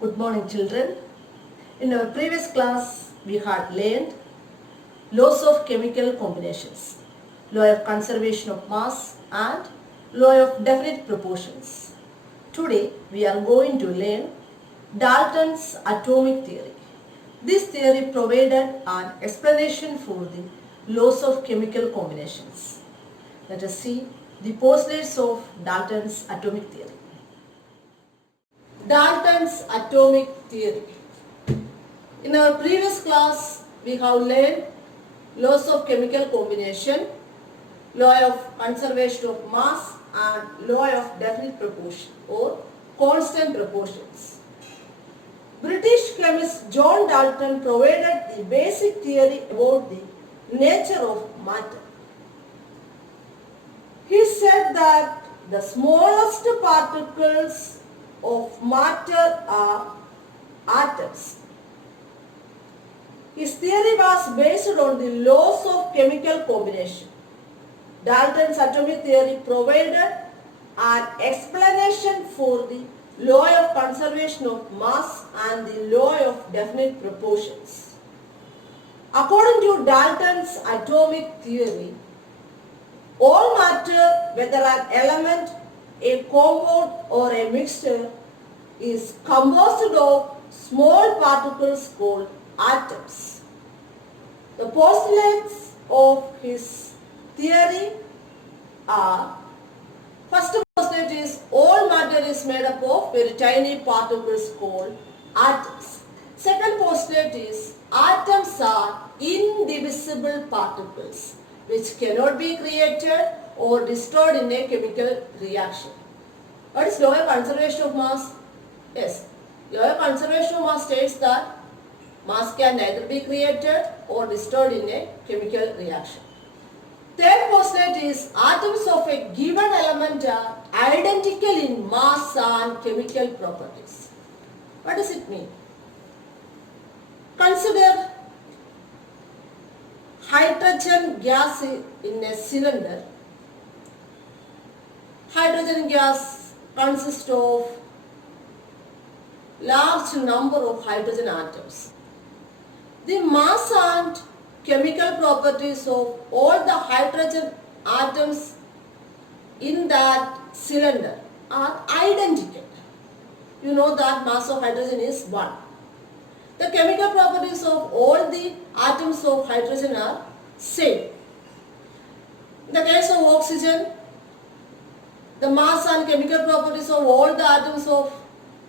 Good morning, children. In our previous class, we had learned laws of chemical combinations, law of conservation of mass and law of definite proportions. Today, we are going to learn Dalton's atomic theory. This theory provided an explanation for the laws of chemical combinations. Let us see the postulates of Dalton's atomic theory. Dalton's atomic theory. In our previous class, we have learned laws of chemical combination, law of conservation of mass and law of definite proportion or constant proportions. British chemist John Dalton provided the basic theory about the nature of matter. He said that the smallest particles of matter are atoms. His theory was based on the laws of chemical combination. Dalton's atomic theory provided an explanation for the law of conservation of mass and the law of definite proportions. According to Dalton's atomic theory, all matter, whether an element, a compound or a mixture, is composed of small particles called atoms. The postulates of his theory are: first postulate is all matter is made up of very tiny particles called atoms. Second postulate is atoms are indivisible particles which cannot be created or destroyed in a chemical reaction. What is law of conservation of mass? Yes, law of conservation of mass states that mass can neither be created or destroyed in a chemical reaction. Third postulate is atoms of a given element are identical in mass and chemical properties. What does it mean? Consider hydrogen gas in a cylinder. Hydrogen gas consists of large number of hydrogen atoms. The mass and chemical properties of all the hydrogen atoms in that cylinder are identical. You know that mass of hydrogen is 1. The chemical properties of all the atoms of hydrogen are same. In the case of oxygen, the mass and chemical properties of all the atoms of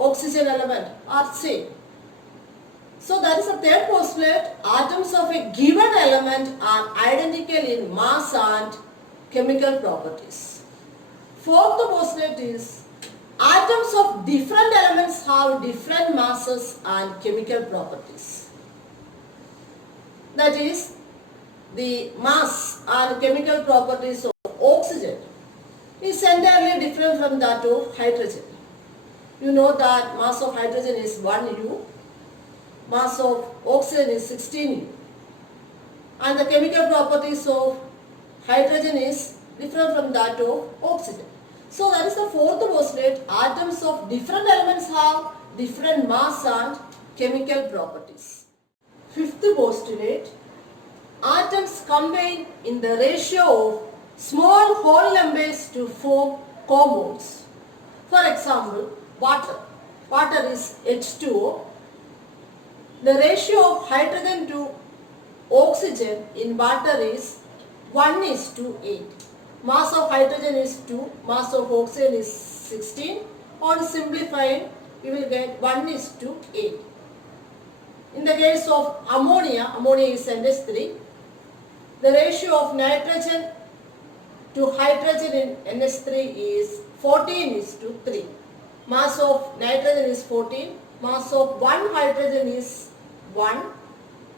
oxygen element are same. So that is the third postulate. Atoms of a given element are identical in mass and chemical properties. Fourth postulate is atoms of different elements have different masses and chemical properties. That is, the mass and chemical properties of oxygen is entirely different from that of hydrogen. You know that mass of hydrogen is 1 U, mass of oxygen is 16 U, and the chemical properties of hydrogen is different from that of oxygen. So that is the fourth postulate. Atoms of different elements have different mass and chemical properties. Fifth postulate, atoms combine in the ratio of small whole numbers to form compounds. For example, water. Water is H2O. The ratio of hydrogen to oxygen in water is 1:8. Mass of hydrogen is 2, mass of oxygen is 16. On simplifying, we will get 1:8. In the case of ammonia, ammonia is NH3. The ratio of nitrogen to hydrogen in NH3 is 14:3. Mass of nitrogen is 14. Mass of one hydrogen is 1.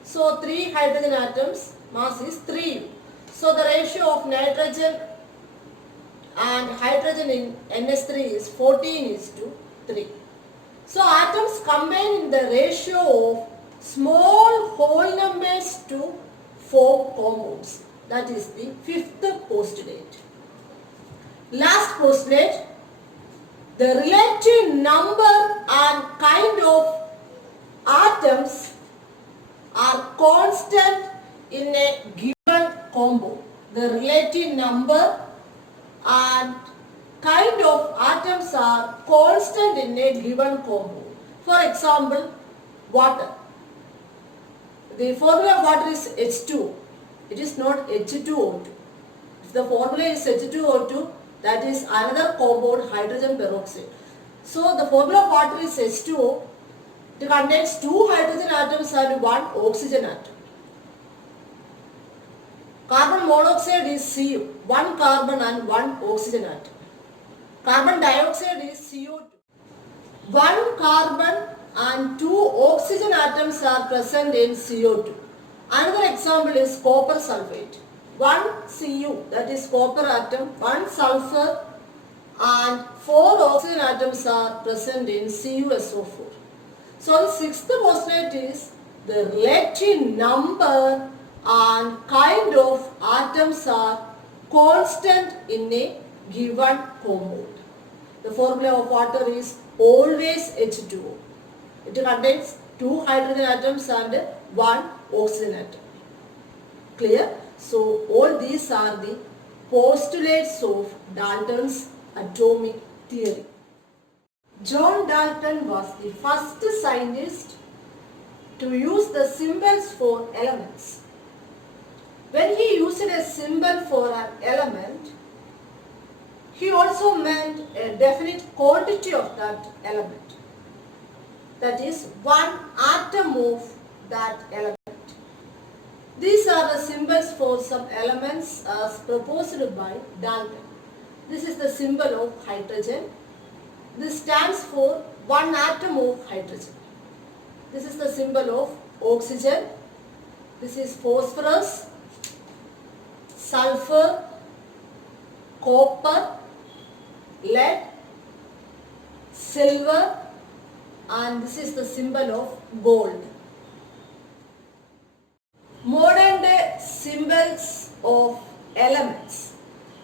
So 3 hydrogen atoms, mass is 3. So the ratio of nitrogen and hydrogen in NH3 is 14:3. So atoms combine in the ratio of small whole numbers to form compounds. That is the fifth postulate. Last postulate, the relative number and kind of atoms are constant in a given compound. The relative number and kind of atoms are constant in a given compound. For example, water. The formula of water is H2. It is not H2O2. If the formula is H2O2, that is another compound, hydrogen peroxide. So the formula of water is H2O. It contains 2 hydrogen atoms and 1 oxygen atom. Carbon monoxide is Cu, 1 carbon and 1 oxygen atom. Carbon dioxide is CO2. 1 carbon and 2 oxygen atoms are present in CO2. Another example is copper sulfate. 1 Cu, that is copper atom, 1 sulfur and 4 oxygen atoms are present in CuSO4. So the sixth postulate is the relative number and kind of atoms are constant in a given compound. The formula of water is always H2O. It contains 2 hydrogen atoms and 1 oxygen atom. Clear? So all these are the postulates of Dalton's atomic theory. John Dalton was the first scientist to use the symbols for elements. When he used a symbol for an element, he also meant a definite quantity of that element. That is, one atom of that element. These are the symbols for some elements as proposed by Dalton. This is the symbol of hydrogen. This stands for one atom of hydrogen. This is the symbol of oxygen. This is phosphorus, sulfur, copper, lead, silver, and this is the symbol of gold. Modern day symbols of elements.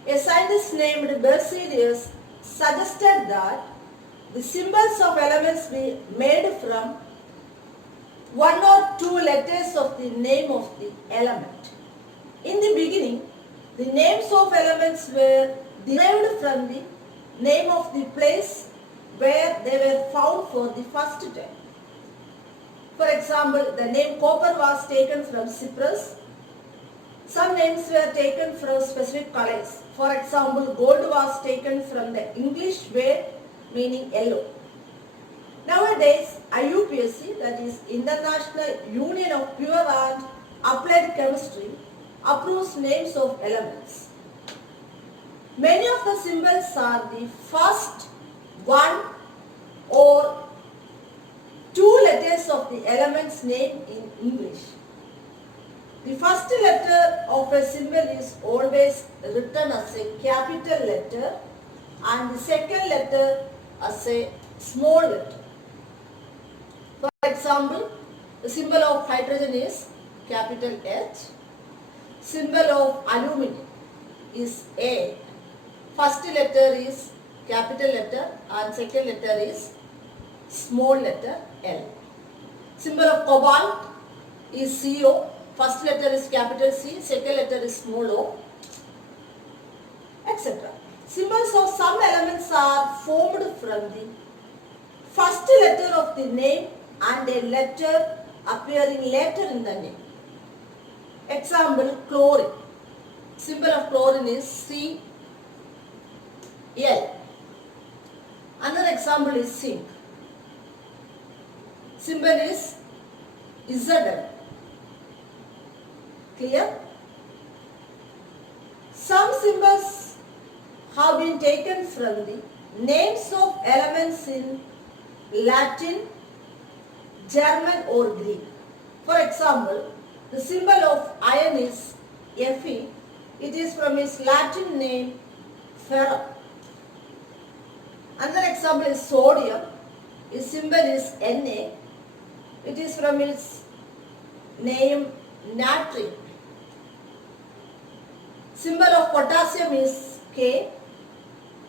A scientist named Berzelius suggested that the symbols of elements be made from 1 or 2 letters of the name of the element. In the beginning, the names of elements were derived from the name of the place where they were found for the first time. For example, the name copper was taken from Cyprus. Some names were taken from specific colors. For example, gold was taken from the English word meaning yellow. Nowadays, IUPAC, that is International Union of Pure and Applied Chemistry, approves names of elements. Many of the symbols are the first 1 or 2 letters of the element's name in English. The first letter of a symbol is always written as a capital letter and the second letter as a small letter. For example, the symbol of hydrogen is capital H. Symbol of aluminum is A. First letter is capital letter and second letter is small letter L. Symbol of cobalt is CO. First letter is capital C, second letter is small o, etc. Symbols of some elements are formed from the first letter of the name and a letter appearing later in the name. Example, chlorine. Symbol of chlorine is Cl. Another example is zinc. Symbol is Zn. Clear? Some symbols have been taken from the names of elements in Latin, German or Greek. For example, the symbol of iron is Fe. It is from its Latin name ferrum. Another example is sodium. Its symbol is Na. It is from its name natrium. Symbol of potassium is K.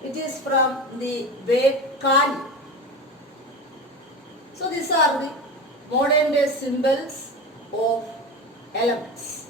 It is from the word kali. So these are the modern day symbols of elements.